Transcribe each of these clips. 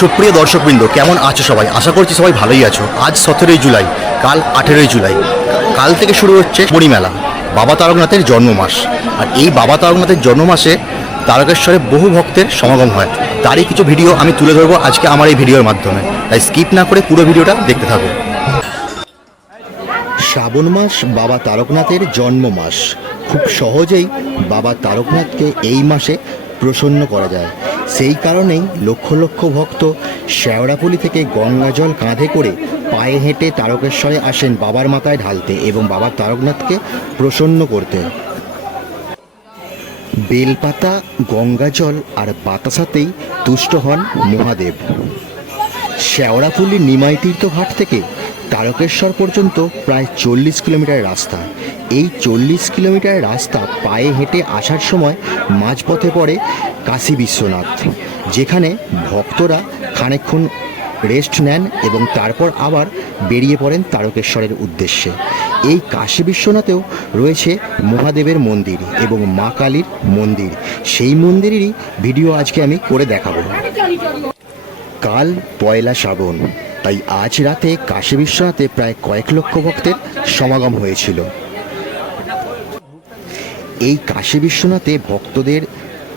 সুপ্রিয় দর্শকবৃন্দ, কেমন আছো সবাই? আশা করছি সবাই ভালোই আছো। আজ সতেরোই জুলাই, কাল আঠেরোই জুলাই। কাল থেকে শুরু হচ্ছে মণিমেলা, বাবা তারকনাথের জন্মমাস। আর এই বাবা তারকনাথের জন্মমাসে তারকেশ্বরে বহু ভক্তের সমাগম হয়। তারই কিছু ভিডিও আমি তুলে ধরবো আজকে আমার এই ভিডিওর মাধ্যমে। তাই স্কিপ না করে পুরো ভিডিওটা দেখতে থাকো শ্রাবণ মাস বাবা তারকনাথের জন্ম মাস খুব সহজেই বাবা তারকনাথকে এই মাসে প্রসন্ন করা যায়। সেই কারণেই লক্ষ লক্ষ ভক্ত শেওড়াপুলি থেকে গঙ্গা জল কাঁধে করে পায়ে হেঁটে তারকেশ্বরে আসেন বাবার মাথায় ঢালতে এবং বাবা তারকনাথকে প্রসন্ন করতে। বেলপাতা, গঙ্গা জল আর বাতাসাতেই তুষ্ট হন মহাদেব। শেওড়াপুলি নিমাই তীর্থঘাট থেকে তারকেশ্বর পর্যন্ত প্রায় চল্লিশ কিলোমিটার রাস্তা। এই চল্লিশ কিলোমিটার রাস্তা পায়ে হেঁটে আসার সময় মাঝপথে পড়ে কাশী বিশ্বনাথ, যেখানে ভক্তরা খানিকক্ষণ রেস্ট নেন এবং তারপর আবার বেরিয়ে পড়েন তারকেশ্বরের উদ্দেশ্যে। এই কাশী বিশ্বনাথেও রয়েছে মহাদেবের মন্দির এবং মা কালীর মন্দির। সেই মন্দিরেরই ভিডিও আজকে আমি করে দেখাবো। কাল পয়লা শ্রাবণ তাই আজ রাতে কাশী বিশ্বনাথে প্রায় কয়েক লক্ষ ভক্তের সমাগম হয়েছিল। এই কাশী বিশ্বনাথে ভক্তদের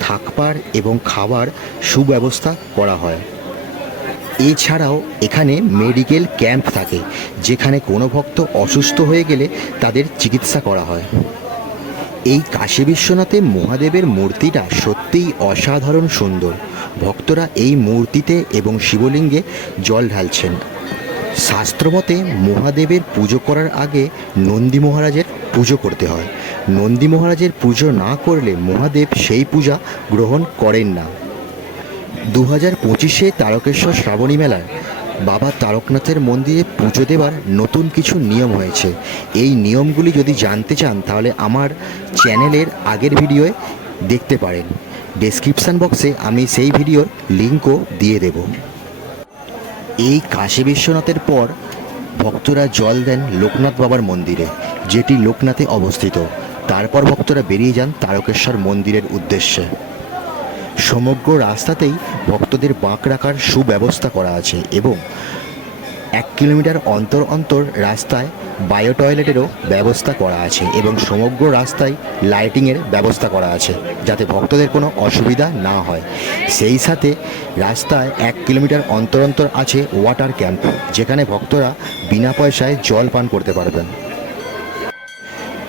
থাকবার এবং খাবার সুব্যবস্থা করা হয়। এছাড়াও এখানে মেডিকেল ক্যাম্প থাকে, যেখানে কোনো ভক্ত অসুস্থ হয়ে গেলে তাদের চিকিৎসা করা হয়। এই কাশী বিশ্বনাথে মহাদেবের মূর্তিটা সত্যিই অসাধারণ সুন্দর। ভক্তরা এই মূর্তিতে এবং শিবলিঙ্গে জল ঢালছেন। শাস্ত্রমতে মহাদেবের পুজো করার আগে নন্দী মহারাজের পুজো করতে হয়। নন্দী মহারাজের পুজো না করলে মহাদেব সেই পূজা গ্রহণ করেন না। দু হাজার পঁচিশে তারকেশ্বর শ্রাবণী মেলায় বাবা তারকনাথের মন্দিরে পুজো দেওয়ার নতুন কিছু নিয়ম হয়েছে। এই নিয়মগুলি যদি জানতে চান, তাহলে আমার চ্যানেলের আগের ভিডিওয়ে দেখতে পারেন। ডেসক্রিপশান বক্সে আমি সেই ভিডিওর লিঙ্কও দিয়ে দেব। এই কাশী বিশ্বনাথের পর ভক্তরা জল দেন লোকনাথ বাবার মন্দিরে, যেটি লোকনাথে অবস্থিত। তারপর ভক্তরা বেরিয়ে যান তারকেশ্বর মন্দিরের উদ্দেশ্যে। সমগ্র রাস্তাতেই ভক্তদের বাঁক রাখার সুব্যবস্থা করা আছে এবং এক কিলোমিটার অন্তর অন্তর রাস্তায় বায়ো টয়লেটেরও ব্যবস্থা করা আছে এবং সমগ্র রাস্তায় লাইটিংয়ের ব্যবস্থা করা আছে যাতে ভক্তদের কোনো অসুবিধা না হয়। সেই সাথে রাস্তায় এক কিলোমিটার অন্তর অন্তর আছে ওয়াটার ক্যাম্প, যেখানে ভক্তরা বিনা পয়সায় জল পান করতে পারবেন।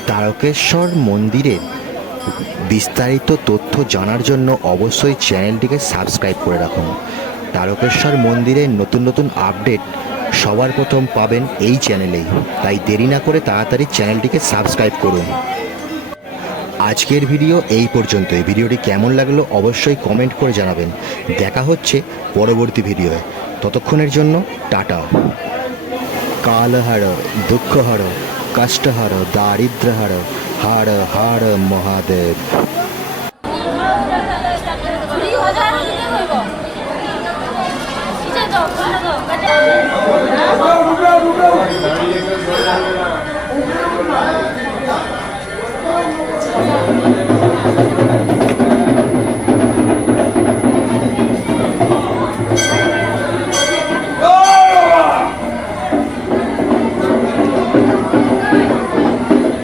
তারকেশ্বর মন্দিরের বিস্তারিত তথ্য জানার জন্য অবশ্যই চ্যানেলটিকে সাবস্ক্রাইব করে রাখুন। তারকেশ্বর মন্দিরের নতুন নতুন আপডেট সবার প্রথম পাবেন এই চ্যানেলেই। তাই দেরি না করে তাড়াতাড়ি চ্যানেলটিকে সাবস্ক্রাইব করুন। আজকের ভিডিও এই পর্যন্তই। ভিডিওটি কেমন লাগল অবশ্যই কমেন্ট করে জানাবেন। দেখা হচ্ছে পরবর্তী ভিডিওয়ে। ততক্ষণের জন্য টাটা। কালহার, দুঃখহার, কষ্টহার, দারিদ্রহার হার হার মহাদেব। Thank হাজার